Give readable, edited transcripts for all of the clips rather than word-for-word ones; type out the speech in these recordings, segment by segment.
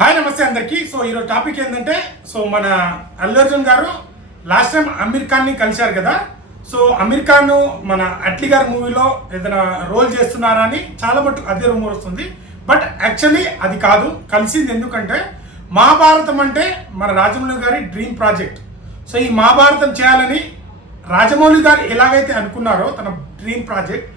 Hi నమస్తే అందరికీ. So ఈరోజు టాపిక్ ఏంటంటే, సో మన అల్లు అర్జున్ గారు లాస్ట్ టైం అమీర్ ఖాన్ని కలిశారు కదా. సో అమీర్ ఖాన్ మన అట్లీ గారి మూవీలో ఏదైనా రోల్ చేస్తున్నారా అని చాలా మటుకు అదే రూమర్ వస్తుంది. బట్ యాక్చువల్లీ అది కాదు, కలిసింది. ఎందుకంటే మహాభారతం అంటే మన రాజమౌళి గారి డ్రీమ్ ప్రాజెక్ట్. సో ఈ మహాభారతం చేయాలని రాజమౌళి గారు ఎలాగైతే అనుకున్నారో తన డ్రీమ్ ప్రాజెక్ట్,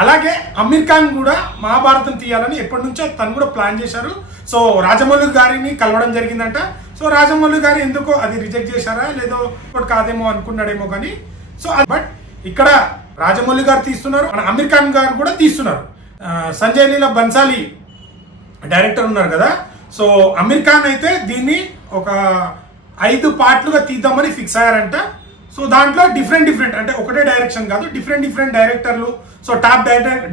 అలాగే అమీర్ ఖాన్ కూడా మహాభారతం తీయాలని ఎప్పటి నుంచో తను కూడా ప్లాన్ చేశారు. సో రాజమౌళి గారిని కలవడం జరిగిందంట. సో రాజమౌళి గారు ఎందుకో అది రిజెక్ట్ చేశారా లేదో కాదేమో అనుకున్నాడేమో కానీ. సో బట్ ఇక్కడ రాజమౌళి గారు తీస్తున్నారు, మన అమీర్ ఖాన్ గారు కూడా తీస్తున్నారు. సంజయ్ లీలా బన్సాలి డైరెక్టర్ ఉన్నారు కదా. సో అమీర్ ఖాన్ అయితే దీన్ని ఒక 5 పార్ట్లుగా తీద్దామని ఫిక్స్ అయ్యారంట. సో దాంట్లో డిఫరెంట్ అంటే ఒకటే డైరెక్షన్ కాదు, డిఫరెంట్ డైరెక్టర్లు, సో టాప్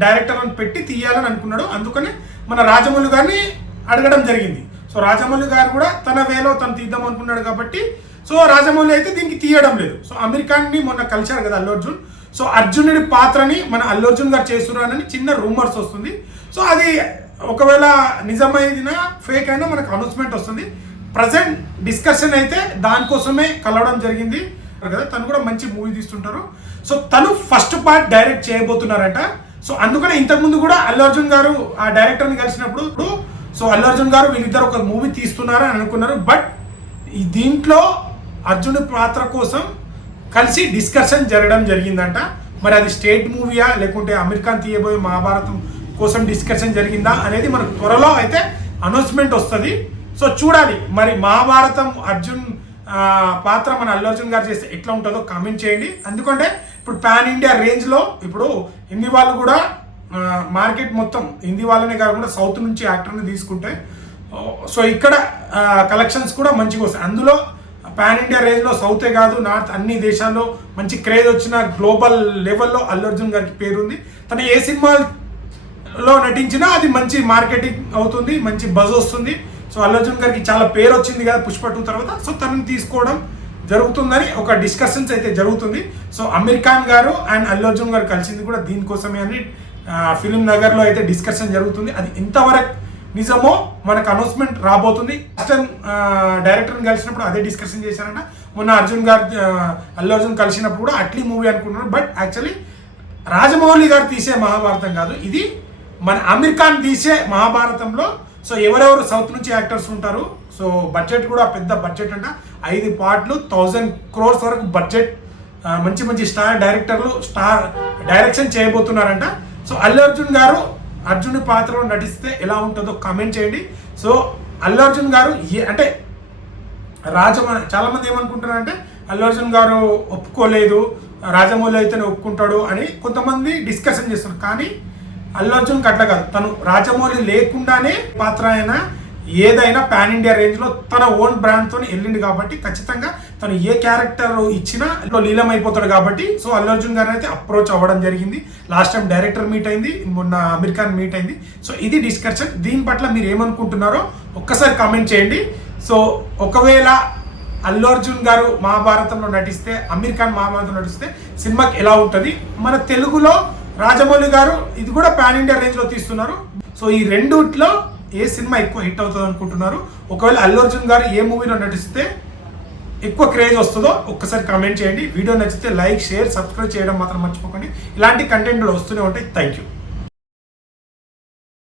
డైరెక్టర్లను పెట్టి తీయాలని అనుకున్నాడు. అందుకని మన రాజమౌళి గారిని అడగడం జరిగింది. సో రాజమౌళి గారు కూడా తన వేలో తను తీద్దాం అనుకున్నాడు కాబట్టి సో రాజమౌళి అయితే దీనికి తీయడం లేదు. సో అమీర్ ఖాన్ని మొన్న కలిశారు కదా అల్లు అర్జున్. సో అర్జునుడి పాత్రని మన అల్లు అర్జున్ గారు చేస్తున్నారని చిన్న రూమర్స్ వస్తుంది. సో అది ఒకవేళ నిజమైనా ఫేక్ అయినా మనకు అనౌన్స్మెంట్ వస్తుంది. ప్రజెంట్ డిస్కషన్ అయితే దానికోసమే కలవడం జరిగింది కదా. తను కూడా మంచి మూవీ తీస్తుంటారు. సో తను ఫస్ట్ పార్ట్ డైరెక్ట్ చేయబోతున్నారట. సో అందుకనే ఇంతకుముందు కూడా అల్లు అర్జున్ గారు ఆ డైరెక్టర్ని కలిసినప్పుడు సో అల్లు అర్జున్ గారు వీళ్ళిద్దరు ఒక మూవీ తీస్తున్నారని అనుకున్నారు. బట్ దీంట్లో అర్జున్ పాత్ర కోసం కలిసి డిస్కషన్ జరగడం జరిగిందంట. మరి అది స్టేట్ మూవీయా లేకుంటే అమీర్ ఖాన్ తీయబోయే మహాభారతం కోసం డిస్కషన్ జరిగిందా అనేది మనకు త్వరలో అయితే అనౌన్స్మెంట్ వస్తుంది. సో చూడాలి మరి మహాభారతం అర్జున్ పాత్ర మన అల్లు అర్జున్ గారు చేస్తే ఎట్లా ఉంటుందో కామెంట్ చేయండి. ఎందుకంటే ఇప్పుడు పాన్ ఇండియా రేంజ్లో ఇప్పుడు హిందీ వాళ్ళు కూడా మార్కెట్ మొత్తం హిందీ వాళ్ళనే కాకుండా సౌత్ నుంచి యాక్టర్ని తీసుకుంటే సో ఇక్కడ కలెక్షన్స్ కూడా మంచిగా వస్తాయి. అందులో పాన్ ఇండియా రేంజ్లో సౌతే కాదు నార్త్ అన్ని దేశాల్లో మంచి క్రేజ్ వచ్చిన గ్లోబల్ లెవెల్లో అల్లు అర్జున్ గారికి పేరుంది. తను ఏ సినిమాలో నటించినా అది మంచి మార్కెటింగ్ అవుతుంది, మంచి బజ్ వస్తుంది. సో అల్లు అర్జున్ గారికి చాలా పేరు వచ్చింది కదా పుష్ప 2 తర్వాత. సో తనని తీసుకోవడం జరుగుతుందని ఒక డిస్కషన్స్ అయితే జరుగుతుంది. సో అమీర్ ఖాన్ గారు అండ్ అల్లు అర్జున్ గారు కలిసింది కూడా దీనికోసమే అని ఫిలిం నగర్లో అయితే డిస్కషన్ జరుగుతుంది. అది ఎంతవరకు నిజమో మనకు అనౌన్స్మెంట్ రాబోతుంది. ఫస్ట్ టైం డైరెక్టర్ని కలిసినప్పుడు అదే డిస్కషన్ చేశారంట. మొన్న అర్జున్ గారు అల్లు అర్జున్ కలిసినప్పుడు కూడా అట్లీ మూవీ అనుకుంటున్నారు. బట్ యాక్చువల్లీ రాజమౌళి గారు తీసే మహాభారతం కాదు, ఇది మన అమీర్ ఖాన్ తీసే మహాభారతంలో. సో ఎవరెవరు సౌత్ నుంచి యాక్టర్స్ ఉంటారు. సో బడ్జెట్ కూడా పెద్ద బడ్జెట్ అంట, 5 పార్ట్లు 1000 crores వరకు బడ్జెట్. మంచి స్టార్ డైరెక్టర్లు డైరెక్షన్ చేయబోతున్నారంట. సో అల్లు అర్జున్ గారు అర్జున్ పాత్రలో నటిస్తే ఎలా ఉంటుందో కామెంట్ చేయండి. సో అల్లు అర్జున్ గారు అంటే చాలామంది ఏమనుకుంటున్నారంటే అల్లు అర్జున్ గారు ఒప్పుకోలేదు, రాజమౌళి అయితేనే ఒప్పుకుంటాడు అని కొంతమంది డిస్కషన్ చేస్తున్నారు. కానీ అల్లు అర్జున్కి అట్లా కాదు, తను రాజమౌళి లేకుండానే పాత్ర అయినా ఏదైనా పాన్ ఇండియా రేంజ్లో తన ఓన్ బ్రాండ్తో వెళ్ళింది కాబట్టి ఖచ్చితంగా తను ఏ క్యారెక్టర్ ఇచ్చినా లీలం అయిపోతాడు కాబట్టి. సో అల్లు అర్జున్ గారిని అయితే అప్రోచ్ అవ్వడం జరిగింది. లాస్ట్ టైం డైరెక్టర్ మీట్ అయింది, మొన్న అమీర్ ఖాన్ మీట్ అయింది. సో ఇది డిస్కషన్. దీని పట్ల మీరు ఏమనుకుంటున్నారో ఒక్కసారి కామెంట్ చేయండి. సో ఒకవేళ అల్లు అర్జున్ గారు మహాభారతంలో నటిస్తే, అమీర్ ఖాన్ మహాభారతంలో నటిస్తే సినిమాకి ఎలా ఉంటుంది? మన తెలుగులో రాజమౌళి గారు ఇది కూడా పాన్ ఇండియా రేంజ్లో తీస్తున్నారు. సో ఈ రెండిట్లో ఏ సినిమా ఎక్కువ హిట్ అవుతుంది అనుకుంటున్నారు? ఒకవేళ అల్లు అర్జున్ గారు ఏ మూవీలో నటిస్తే ఎక్కువ క్రేజ్ వస్తుందో ఒక్కసారి కామెంట్ చేయండి. వీడియో నచ్చితే లైక్, షేర్, సబ్స్క్రైబ్ చేయడం మాత్రం మర్చిపోకండి. ఇలాంటి కంటెంట్లు వస్తూనే ఉంటాయి. Thank you.